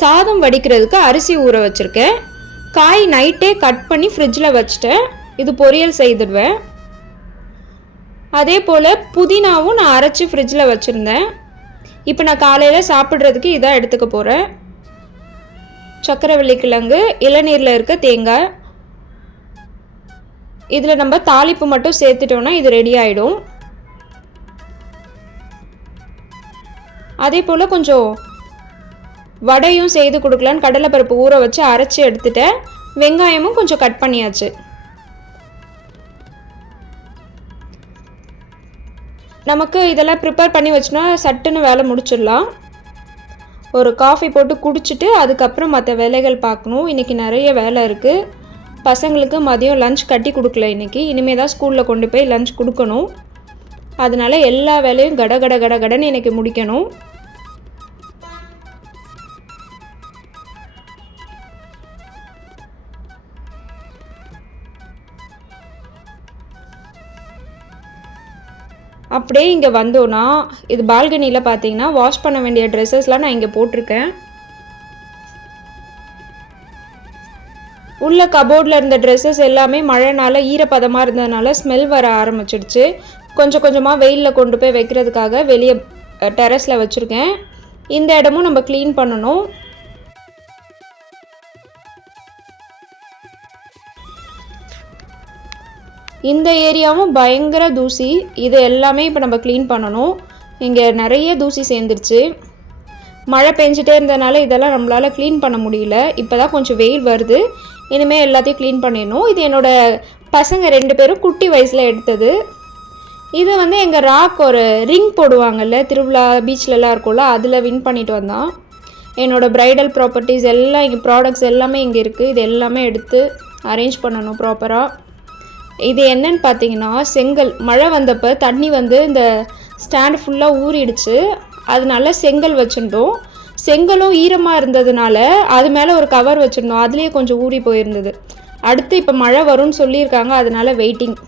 சாதம் வடிக்கிறதுக்கு அரிசி ஊற வச்சுருக்கேன். காய் நைட்டே கட் பண்ணி ஃப்ரிட்ஜில் வச்சுட்டேன். இது பொரியல் செய்துடுவேன். அதே போல் புதினாவும் நான் அரைச்சி ஃப்ரிட்ஜில் வச்சுருந்தேன். இப்போ நான் காலையில் சாப்பிட்றதுக்கு இதான் எடுத்துக்க போகிறேன். சக்கரவள்ளி கிழங்கு, இளநீரில் இருக்க தேங்காய், இதில் நம்ம தாளிப்பு மட்டும் சேர்த்துட்டோன்னா இது ரெடி ஆகிடும். அதே போல் கொஞ்சம் வடையும் செய்து கொடுக்கலான்னு கடலைப்பருப்பு ஊற வச்சு அரைச்சி எடுத்துட்டேன். வெங்காயமும் கொஞ்சம் கட் பண்ணியாச்சு. நமக்கு இதெல்லாம் ப்ரிப்பேர் பண்ணி வச்சுனா சட்டுன்னு வேலை முடிச்சிடலாம். ஒரு காஃபி போட்டு குடிச்சிட்டு அதுக்கப்புறம் மற்ற வேலைகள் பார்க்கணும். இன்றைக்கி நிறைய வேலை இருக்குது. பசங்களுக்கு மதியம் லஞ்ச் கட்டி கொடுக்கல இனிமேல் தான் ஸ்கூலில் கொண்டு போய் லஞ்ச் கொடுக்கணும். அதனால எல்லா வேலையும் கடன்னு இன்றைக்கி முடிக்கணும். அப்படியே இங்கே வந்தோன்னா இது பால்கனியில் பார்த்தீங்கன்னா வாஷ் பண்ண வேண்டிய ட்ரெஸ்ஸஸ்லாம் நான் இங்கே போட்டிருக்கேன். உள்ள கபோர்டில் இருந்த ட்ரெஸ்ஸஸ் எல்லாமே மழைனால ஈரப்பதமாக இருந்ததுனால ஸ்மெல் வர ஆரம்பிச்சிடுச்சு. கொஞ்சம் கொஞ்சமாக வெயிலில் கொண்டு போய் வைக்கிறதுக்காக வெளியே டெரஸில் வச்சுருக்கேன். இந்த இடமும் நம்ம க்ளீன் பண்ணணும். இந்த ஏரியாவும் பயங்கர தூசி. இது எல்லாமே இப்போ நம்ம க்ளீன் பண்ணணும். இங்கே நிறைய தூசி சேர்ந்துருச்சு. மழை பெஞ்சிட்டே இருந்ததுனால இதெல்லாம் நம்மளால் க்ளீன் பண்ண முடியல. இப்போ தான் கொஞ்சம் வெயில் வருது. இனிமேல் எல்லாத்தையும் க்ளீன் பண்ணிடணும். இது என்னோடய பசங்க 2 பேரும் குட்டி வயசில் எடுத்தது. இது வந்து எங்கள் ராக் ஒரு ரிங் போடுவாங்கல்ல, திருவிழா பீச்லலாம் இருக்கும்ல, அதில் வின் பண்ணிட்டு வந்தான். என்னோடய ப்ரைடல் ப்ராப்பர்ட்டிஸ் எல்லாம் இங்கே ப்ராடக்ட்ஸ் எல்லாமே இங்கே இருக்குது. இது எல்லாமே எடுத்து அரேஞ்ச் பண்ணணும் ப்ராப்பராக. இது என்னன்னு பார்த்தீங்கன்னா செங்கல். மழை வந்தப்போ தண்ணி வந்து இந்த ஸ்டாண்டு ஃபுல்லாக ஊறிடுச்சு. அதனால செங்கல் வச்சுருந்தோம். செங்கலும் ஈரமாக இருந்ததுனால அது மேலே ஒரு கவர் வச்சுருந்தோம். அதுலேயே கொஞ்சம் ஊறி போயிருந்தது. அடுத்து இப்போ மழை வரும்னு சொல்லியிருக்காங்க. அதனால வெயிட்டிங்.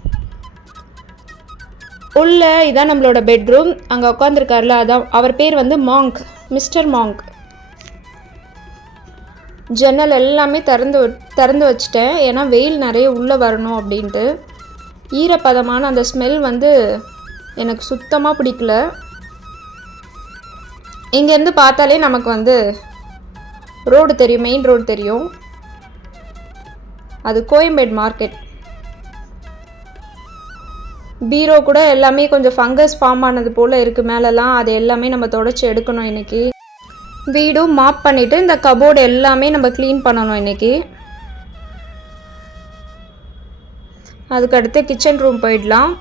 உள்ள இதான் நம்மளோட பெட்ரூம். அங்கே உட்காந்துருக்காருல, அதான் அவர் பேர் வந்து மாங்க், மிஸ்டர் மாங்க். ஜன்னல் எல்லாமே திறந்து வச்சுட்டேன். ஏன்னா வெயில் நிறைய உள்ளே வரணும் அப்படின்ட்டு. ஈரப்பதமான அந்த ஸ்மெல் வந்து எனக்கு சுத்தமாக பிடிக்கல. இங்கேருந்து பார்த்தாலே நமக்கு வந்து ரோடு தெரியும், மெயின் ரோடு தெரியும். அது கோயம்பேடு மார்க்கெட். பீரோ கூட எல்லாமே கொஞ்சம் ஃபங்கஸ் ஃபார்ம் ஆனது போல் இருக்குது மேலெலாம். அது எல்லாமே நம்ம தொடச்சி எடுக்கணும் இன்றைக்கி. வீடும் மாப் பண்ணிவிட்டு இந்த கபோர்டு எல்லாமே நம்ம க்ளீன் பண்ணணும் இன்றைக்கி. அதுக்கடுத்து கிச்சன் ரூம் போயிடலாம்.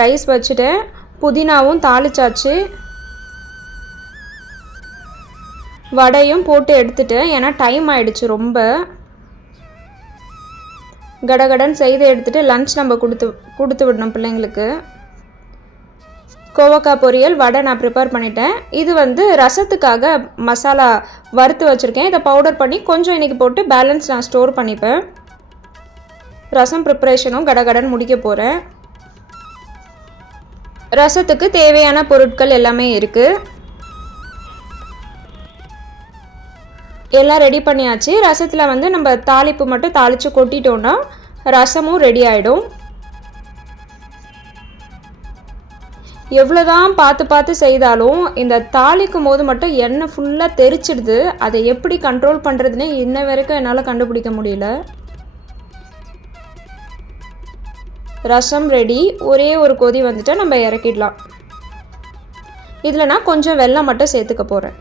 ரைஸ் வச்சுட்டேன். புதினாவும் தாளிச்சாச்சு. வடையும் போட்டு எடுத்துட்டேன். ஏன்னா டைம் ஆயிடுச்சு ரொம்ப. கடகடன் செய்து எடுத்துகிட்டு லன்ச் நம்ம கொடுத்து விடணும் பிள்ளைங்களுக்கு. கோவக்காய் பொரியல், வடை நான் ப்ரிப்பேர் பண்ணிட்டேன். இது வந்து ரசத்துக்காக மசாலா வறுத்து வச்சுருக்கேன். இதை பவுடர் பண்ணி கொஞ்சம் இன்றைக்கி போட்டு பேலன்ஸ் நான் ஸ்டோர் பண்ணிப்பேன். ரசம் ப்ரிப்பரேஷனும் கடகடன் முடிக்க போகிறேன். ரசத்துக்கு தேவையான பொருட்கள் எல்லாமே இருக்குது. எல்லாம் ரெடி பண்ணியாச்சு. ரசத்தில் வந்து நம்ம தாளிப்பு மட்டும் தாளித்து கொட்டிட்டோன்னா ரசமும் ரெடி ஆகிடும். எவ்வளோதான் பார்த்து செய்தாலும் இந்த தாளிக்கும் போது மட்டும் எண்ணெய் ஃபுல்லாக தெரிச்சிடுது. அதை எப்படி கண்ட்ரோல் பண்ணுறதுனே இன்ன வரைக்கும் என்னால் கண்டுபிடிக்க முடியல. ரசம் ரெடி. ஒரே ஒரு கொதி வந்துட்டு நம்ம இறக்கிடலாம். இதில் நான் கொஞ்சம் வெல்லம் மட்டும் சேர்த்துக்க போகிறேன்.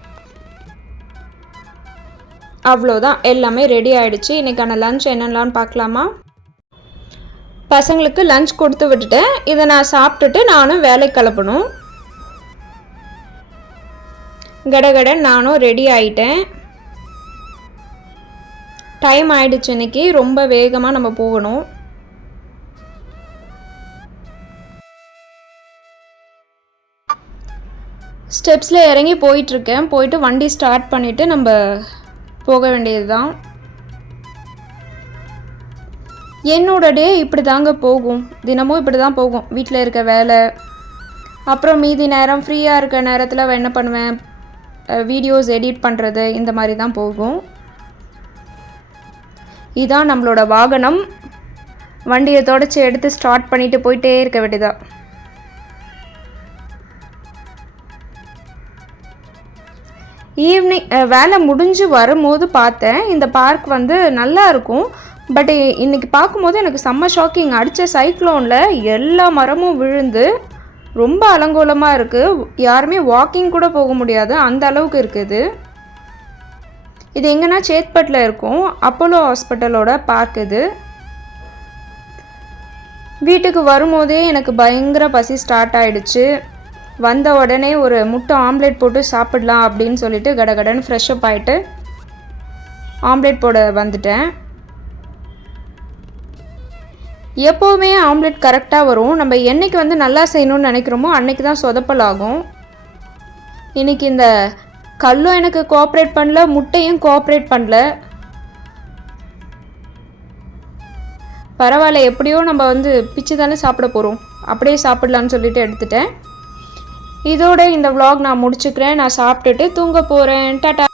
அவ்வளோதான், எல்லாமே ரெடி ஆகிடுச்சு. இன்றைக்கான லன்ச் என்னென்னலான்னு பார்க்கலாமா? பசங்களுக்கு லன்ச் கொடுத்து விட்டுட்டேன். இதை நான் சாப்பிட்டுட்டு நானும் வேலைக்கு கிளப்பணும். கடகடன் நானும் ரெடி ஆகிட்டேன். டைம் ஆகிடுச்சு. இன்றைக்கி ரொம்ப வேகமாக நம்ம போகணும். ஸ்டெப்ஸில் இறங்கி போயிட்டுருக்கேன். போயிட்டு வண்டி ஸ்டார்ட் பண்ணிவிட்டு நம்ம போக வேண்டியது தான். என்னோட டே இப்படி தாங்க போகும். தினமும் இப்படி தான் போகும். வீட்டில் இருக்க வேலை, அப்புறம் மீதி நேரம் ஃப்ரீயாக இருக்க நேரத்தில் என்ன பண்ணுவேன், வீடியோஸ் எடிட் பண்ணுறது இந்த மாதிரி தான் போகும். இதான் நம்மளோட வாகனம். வண்டியை தொடச்சி எடுத்து ஸ்டார்ட் பண்ணிவிட்டு போயிட்டே இருக்க வேண்டியதா. ஈவினிங் வேலை முடிஞ்சு வரும்போது பார்த்தேன், இந்த பார்க் வந்து நல்லா இருக்கும். பட் இன்றைக்கி பார்க்கும்போது எனக்கு செம்ம ஷாக்கிங். அடித்த சைக்ளோனில் எல்லா மரமும் விழுந்து ரொம்ப அலங்கோலமாக இருக்குது. யாருமே வாக்கிங் கூட போக முடியாது, அந்த அளவுக்கு இருக்குது. இது எங்கன்னா சேத்பட்டில் இருக்கும், அப்போலோ ஹாஸ்பிட்டலோட பார்க் இது. வீட்டுக்கு வரும்போதே எனக்கு பயங்கர பசி ஸ்டார்ட் ஆகிடுச்சு. வந்த உடனே ஒரு முட்டை ஆம்லேட் போட்டு சாப்பிடலாம் அப்படின்னு சொல்லிட்டு கடகடன்னு ஃப்ரெஷ்அப் ஆகிட்டு ஆம்லேட் போட வந்துட்டேன். எப்போவுமே ஆம்லேட் கரெக்டாக வரும். நம்ம என்னைக்கு வந்து நல்லா செய்யணும்னு நினைக்கிறோமோ அன்றைக்கி தான் சொதப்பல் ஆகும். இன்றைக்கி இந்த கல்லும் எனக்கு கோஆப்ரேட் பண்ணல, முட்டையும் கோஆப்ரேட் பண்ணல. பரவாயில்ல, எப்படியோ நம்ம வந்து பிச்சு தானே சாப்பிட போகிறோம், அப்படியே சாப்பிடலான்னு சொல்லிட்டு எடுத்துட்டேன். இதோட இந்த vlog நான் முடிச்சுக்கிறேன். நான் சாப்பிட்டுட்டு தூங்க போகிறேன். டாடா.